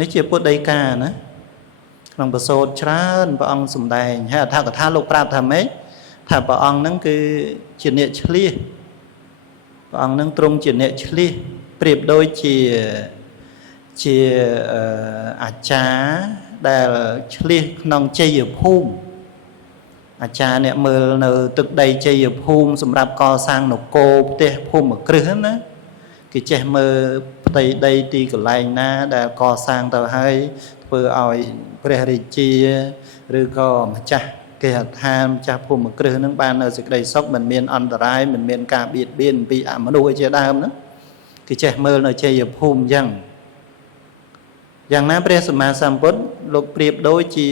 នេះជាពុទ្ធដីកាណាក្នុងប្រសូតច្រើនព្រះអង្គសម្ដែងហើយអត្ថកថាលោកប្រាប់ថាម៉េចថាព្រះអង្គហ្នឹងគឺជាអ្នកឆ្លៀសព្រះអង្គហ្នឹងទ្រង់ជាអ្នកឆ្លៀសប្រៀបដូចជាអាចារ្យដែលឆ្លៀសក្នុងជ័យភូមិអាចារ្យអ្នកមើលនៅទឹកដីជ័យភូមិសម្រាប់កសាងនគរផ្ទះភូមិគ្រឹះណាគេចេះមើលផ្ទៃដីទីកន្លែងណាដែលកសាងទៅហើយធ្វើឲ្យព្រះរាជាឬក៏ម្ចាស់គេហដ្ឋានម្ចាស់ភូមិគ្រឹះនឹងបាននៅសេចក្តីសុខមិនមានអន្តរាយមិនមានការបៀតបៀនពីអមនុស្សជាដើមហ្នឹងគេចេះមើលនៅជ័យភូមិអញ្ចឹងយ៉ាងណាព្រះសម្មាសម្ពុទ្ធលោកប្រៀបដូចជា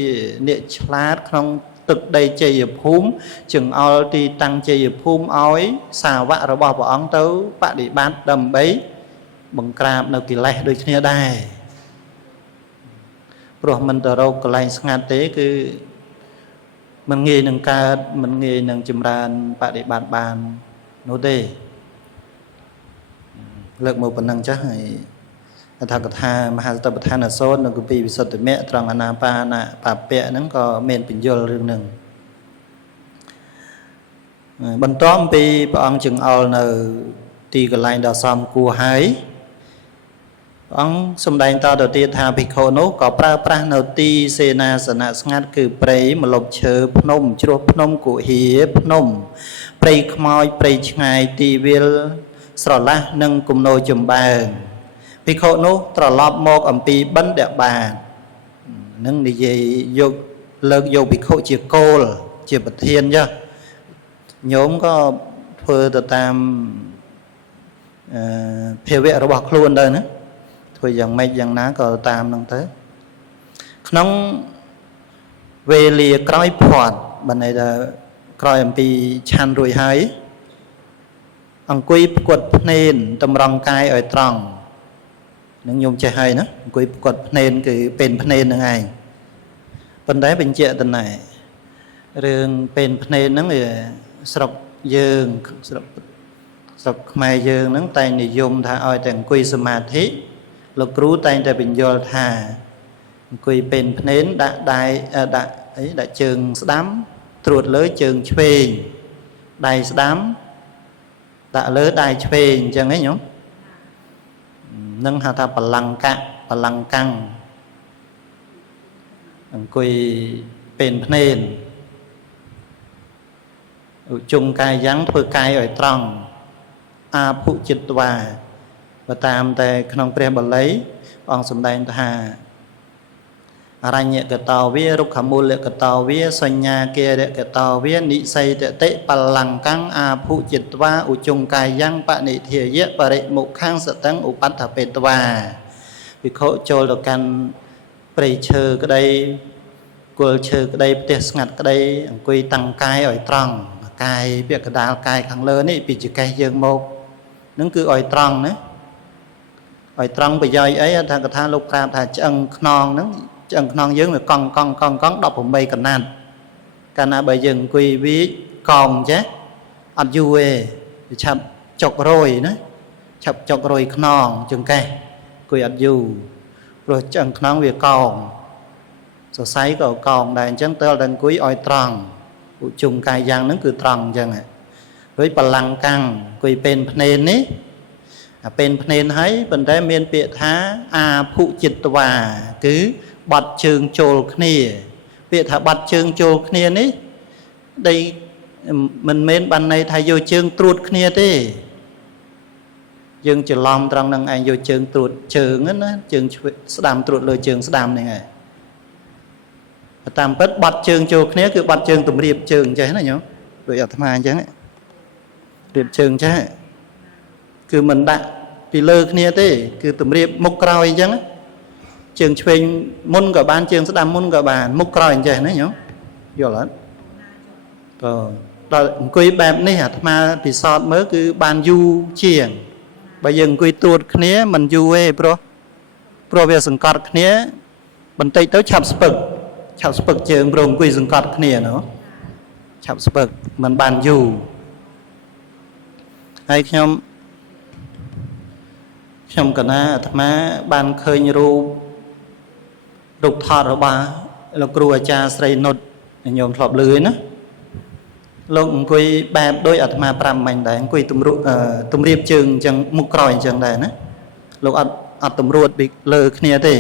អ្នកឆ្លាតក្នុងទឹកដីជ័យភូមិចង្អុលទីតាំងជ័យភូមិឲ្យសាវករបស់ព្រះអង្គទៅបដិបត្តិដើម្បីបង្ក្រាបនៅកិលេសដូចគ្នាដែរព្រោះមិនទៅរកកន្លែងស្ងាត់ទេគឺមិនងាយនឹងកើតមិនងាយនឹងចម្រើនបដិបត្តិបាននោះទេលើកមកប៉ុណ្ណឹងចាស់ហើយអត្ថកថាមហាសតិប្បដ្ឋានសូត្រនៅគម្ពីរវិសុទ្ធិមគ្គត្រង់អានាបានបពៈហ្នឹងក៏មានបញ្យលរឿងហ្នឹងបន្ទាប់ពីព្រះអង្គចង្អុលនៅទីកន្លែងដ៏សមគួរហើយព្រះអង្គសម្ដែងតទៅទៀតថាភិក្ខុនោះក៏ប្រើប្រាស់នៅទីសេនាសនៈស្ងាត់គឺព្រៃម្លប់ឈើភ្នំជ្រោះភ្នំគុហាភ្នំព្រៃខ្មោចព្រៃឆ្ងាយទីវាលស្រឡះនិងគំនរចំបើងភិក្ខុនោះត្រឡប់មកអំពីបិណ្ឌបាតនឹងនិយាយយកលើកយកភិក្ខុជាគោលជាប្រធានចុះញោមក៏ធ្វើទៅតាមភាវៈរបស់ខ្លួនទៅណាធ្វើយ៉ាងម៉េចយ៉ាងណាក៏តាមនឹងទៅក្នុងវេលាក្រោយផាត់បានន័យថាក្រោយអំពីឆាន់រួចហើយអង្គុយផ្គត់ភ្នែនតម្រង់កាយឲ្យត្រង់នឹងញោមចេះហើយណាអង្គុយផ្គត់ភ្នែនគឺពេលភ្នែននឹងឯងប៉ុន្តែបញ្ជាក់តំណែរឿងពេលភ្នែនហ្នឹងវាស្រុកយើងស្រុកខ្មែរយើងហ្នឹងតែងនិយមថាឲ្យតែអង្គុយសមាធិលោកគ្រូតែងតែបញ្យល់ថាអង្គុយពេលភ្នែនដាក់ដៃដាក់ជើងស្ដាំត្រួតលើជើងឆ្វេងដៃស្ដាំដាក់លើដៃឆ្វេងអញ្ចឹងហ៎ញោមនឹងហៅថាបលង្កៈបលង្កាំងអង្គុយពេលភ្នែនឧជុងកាយយ៉ាងធ្វើកាយឲ្យត្រង់អាភុចិត្តវាបើតាមតែក្នុងព្រះបាលីព្រះអង្គសម្ដែងថាអរញ្ញកតោវារុក្ខមូលកតោវាសញ្ញាគារកតោវានិស័យតិបលង្កាំងអាភុចិត្តវាឧជុងកាយយ៉ាងបនិធាយៈបរិមុខាំងសតੰឧបដ្ឋបេតវាវិខចូលទៅកាន់ព្រៃឈើក្តីគល់ឈើក្តីផ្ទះស្ងាត់ក្តីអង្គុយតាំងកាយឲ្យត្រង់កាយពាក្យកដាលកាយខាងលើនេះពីចកេះយើងមកនឹងគឺឲ្យត្រង់ណាឲ្យត្រង់ប្រយោជន៍អីអត្ថកថាលោកប្រាប់ថាឆ្អឹងខ្នងហ្នឹងឆ្អឹងខ្នងយើងវាកង់18កណាត់កាលណាបើយើងអង្គុយវាកងចេះអត់យូរទេវាឆាប់ចុករយណាឆាប់ចុករយខ្នងចង្កេះអង្គុយអត់យូរព្រោះឆ្អឹងខ្នងវាកងសរសៃក៏កងដែរអញ្ចឹងតើតែអង្គុយឲ្យត្រង់ឧជុងកាយយ៉ាងហ្នឹងគឺត្រង់អញ្ចឹងរួចបលង្កាំងអង្គុយពេលភ្នែននេះអាពេលភ្នែនហើយប៉ុន្តែមានពាក្យថាអាភុចិត្តវាគឺបាត់ជើងចូលគ្នាពាក្យថាបាត់ជើងចូលគ្នានេះដីមិនមែនបានន័យថាយកជើងត្រួតគ្នាទេយើងច្រឡំត្រង់នឹងឯងយកជើងត្រួតជើងណាជើងស្ដាំត្រួតលើជើងស្ដាំហ្នឹងឯងតាមពិតបាត់ជើងចូលគ្នាគឺបាត់ជើងទម្រាបជើងចេះណាញោមដូចអាត្មាអញ្ចឹងរៀបជើងចេះគឺមិនដាក់ពីលើគ្នាទេគឺទម្រាបមុខក្រោយអញ្ចឹងជើងឆ្វេងមុនក៏បានជើងស្ដាំមុនក៏បានមុខក្រោយអញ្ចឹងណាញោមយល់អត់ក៏ដល់អង្គុយបែបនេះអាត្មាពិសោធន៍មើលគឺបានយូរជាងបើយើងអង្គុយត្រួតគ្នាមិនយូរទេព្រោះវាសង្កត់គ្នាបន្តិចទៅឆាប់ស្ពឹកជើងព្រោះអង្គុយសង្កត់គ្នាណោះឆាប់ស្ពឹកមិនបានយូរហើយខ្ញុំកណាអាត្មាបានឃើញរូប រូបថតរបស់លោកគ្រូអាចារ្យស្រីនុតញោមធ្លាប់លឺណាលោកអង្គុយបែបដោយអាត្មា5មិញដែរអង្គុយទម្រាបជើងអញ្ចឹងមុខក្រោយអញ្ចឹងដែរណាលោកអត់តម្រួតពីលើគ្នាទេ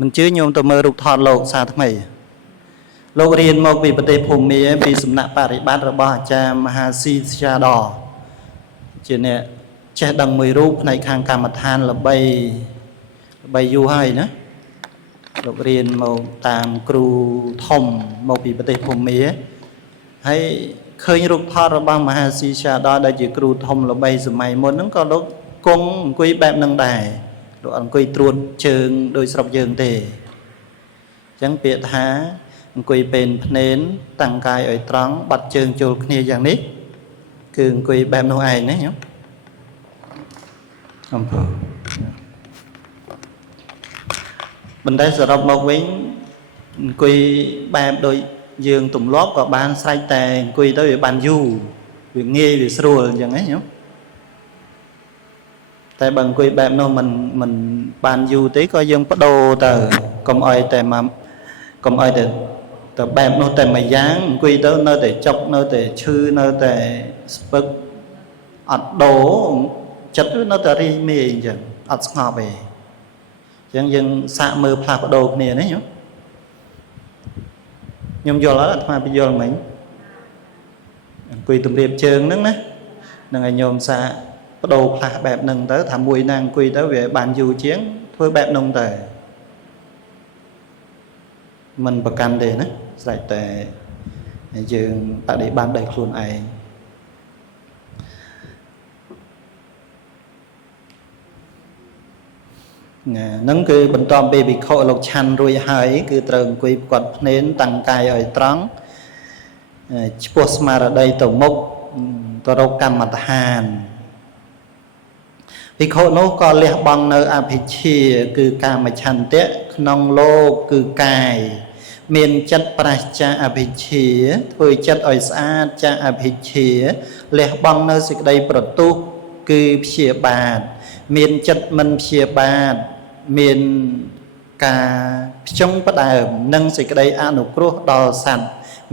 មិនជឿញោមទៅមើលរូបថតលោកសារថ្មីលោករៀនមកពីប្រទេសភូមាពីសំណាក់បរិបត្តិរបស់អាចារ្យមហាស៊ីស្យាដជាអ្នកចេះដឹងមួយរូបផ្នែកខាងកម្មដ្ឋានល្បីយូរហើយណាលោករៀនមកតាមគ្រូធំមកពីប្រទេសភូមាហើយឃើញរូបថតរបស់មហាស៊ីស្យាដដែលជាគ្រូធំល្បីសម័យមុនហ្នឹងក៏លោកគង់អង្គុយបែបហ្នឹងដែរលោកអង្គុយត្រួតជើងដោយស្រុកយើងទេអញ្ចឹងពាក្យថាអង្គុយពេនភ្នែនតាំងកាយឲ្យត្រង់បាត់ជើងចូលគ្នាយ៉ាងនេះគឺអង្គុយបែបនោះឯងណាញោមអំពើបណ្ដេសរុបមកវិញអង្គុយបែបដូចយើងទម្លាប់ក៏បានស្រេចតែអង្គុយទៅវាបានយូរវាងាយវាស្រួលអញ្ចឹងណាញោមតែបើអង្គុយបែបនោះมันបានយូរទេក៏យើងបដូរទៅកុំឲ្យតែបែបនោះតែមួយយ៉ាងអង្គុយទៅនៅតែចុកនៅតែឈឺនៅតែស្ពឹកអត់ដូរចិត្តនៅតែរីមាយអញ្ចឹងអត់ស្ងប់ទេអញ្ចឹងយើងសាកមើលផ្លាស់ប្ដូរគ្នាណាញោមខ្ញុំយល់អត់អាត្មាបញ្យល់មិញអង្គុយទម្រាបជើងហ្នឹងណានឹងឲ្យញោមសាកបដូរផ្លាស់បែបហ្នឹងទៅថាមួយណាអង្គុយទៅវាបានយូរជាងធ្វើបែបហ្នឹងទៅមិនប្រកាន់ទេណាស្រេចតែយើងបដិបត្តិដោយខ្លួនឯងហ្នឹងគឺបន្ទាប់ពីវិខុលោកឆាន់រួចហើយគឺត្រូវអង្គុយផ្គាត់ភ្នែនតាំងកាយឲ្យត្រង់ឆ្ពោះស្មារតីទៅមុខទៅរកកម្មដ្ឋានវិខុនោះក៏លះបង់នៅអភិជ្ជាគឺកាមឆន្ទៈក្នុងលោកគឺកាយមានចិត្តប្រាសចាកអភិជ្ជាធ្វើចិត្តឲ្យស្អាតចាកអភិជ្ជាលះបង់នៅសេចក្តីប្រទុះគឺព្យាបាទមានចិត្តមិនព្យាបាទមានការផ្ចង់ផ្ដើមនិងសេចក្តីអនុគ្រោះដល់សត្វ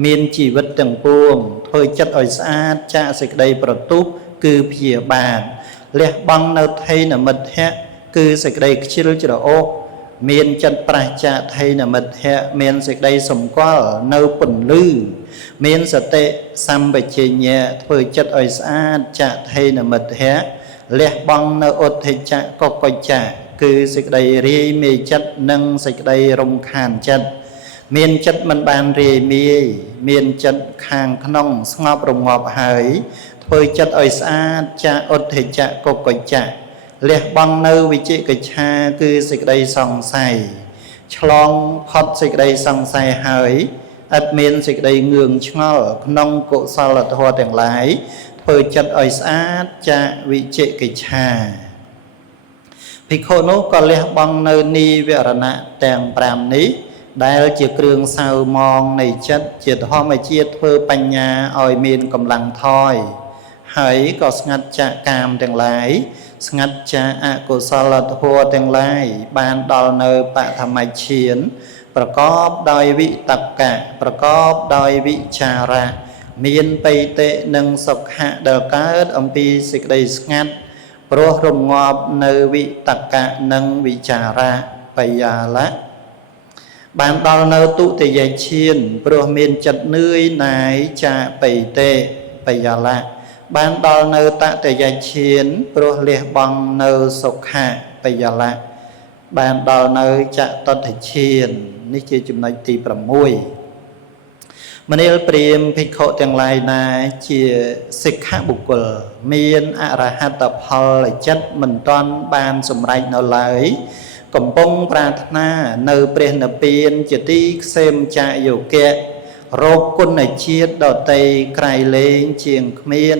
មានជីវិតទាំងពួងធ្វើចិត្តឲ្យស្អាតចាកសេចក្តីប្រទុះគឺព្យាបាទលះបង់នៅថេនមិទ្ធៈគឺសេចក្តីខ្ជិលច្រអូសមានចិត្តប្រះចាកថេនមិទ្ធៈមានសេចក្តីសម្គាល់នៅពន្លឺមានសតិសម្បជញ្ញៈធ្វើចិត្តឲ្យស្អាតចាកថេនមិទ្ធៈលះបង់នៅឧទ្ធិចៈកុកុចៈគឺសេចក្តីរាយមាយចិត្តនិងសេចក្តីរំខានចិត្តមានចិត្តមិនបានរាយមាយមានចិត្តខាងក្នុងស្ងប់រងាប់ហើយធ្វើចិត្តឲ្យស្អាតចាកឧទ្ធិចៈកុកុចៈលះបង់នៅវិជិកិច្ឆាគឺសេចក្តីសង្ស័យឆ្លងផុតសេចក្តីសង្ស័យហើយឥតមានសេចក្តីងឿងឆ្ងល់ក្នុងកុសលធម៌ទាំងឡាយធ្វើចិត្តឲ្យស្អាតចាកវិជិកិច្ឆាភិក្ខុនោះក៏លះបង់នៅនិវរណៈទាំង5នេះដែលជាគ្រឿងសៅមងនៃចិត្តជាធម្មជាតិធ្វើបញ្ញាឲ្យមានកម្លាំងថយហើយក៏ស្ងាត់ចាកកាមទាំងឡាយស្ងាត់ចាកអកុសលធម៌ទាំងឡាយបានដល់នៅបឋមឈានប្រកបដោយវិតក្កៈប្រកបដោយវិចារៈមានបិតិនិងសុខៈដែលកើតអំពីសេចក្តីស្ងាត់ព្រោះរងាប់នៅវិតក្កៈនិងវិចារៈបយាលៈបានដល់នៅទុតិយឈានព្រោះមានចិត្តនឿយណាយចាកបិតិបយាលៈបានដល់នៅតតិយឈានព្រោះលះបង់នៅសុខៈបយាលៈបានដល់នៅចតុតឈាននេះជាចំណុចទី6មនាលព្រាហ្មណ៍ភិក្ខុទាំងឡាយណាជាសិក្ខបុគ្គលមានអរហត្តផលចិត្តមិនទាន់បានសម្រេចនៅឡើយកំពុងប្រាថ្នានៅព្រះនិព្វានជាទីខ្សេមចយោគៈរោគគុណជាតិដតីក្រៃលែងជាងគ្មាន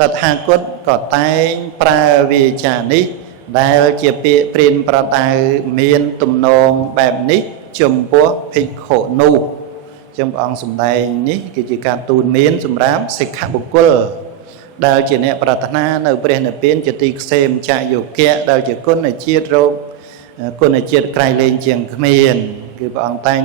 តថាគតក៏តែងប្រើវាចានេះដែលជាពាក្យព្រានប្រដៅមានទំនងបែបនេះចំពោះភិក្ខុនោះចឹងព្រះអង្គសម្ដែងនេះគឺជាការទូនមានសម្រាប់សិក្ខបុគ្គលដែលជាអ្នកប្រាថ្នានៅព្រះនិព្វានជាទីខ្សេមចយោគៈដែលជាគុណជាតិរោគគុណជាតិក្រៃលែងជាងគ្មាន គឺព្រះអង្គតែងតែ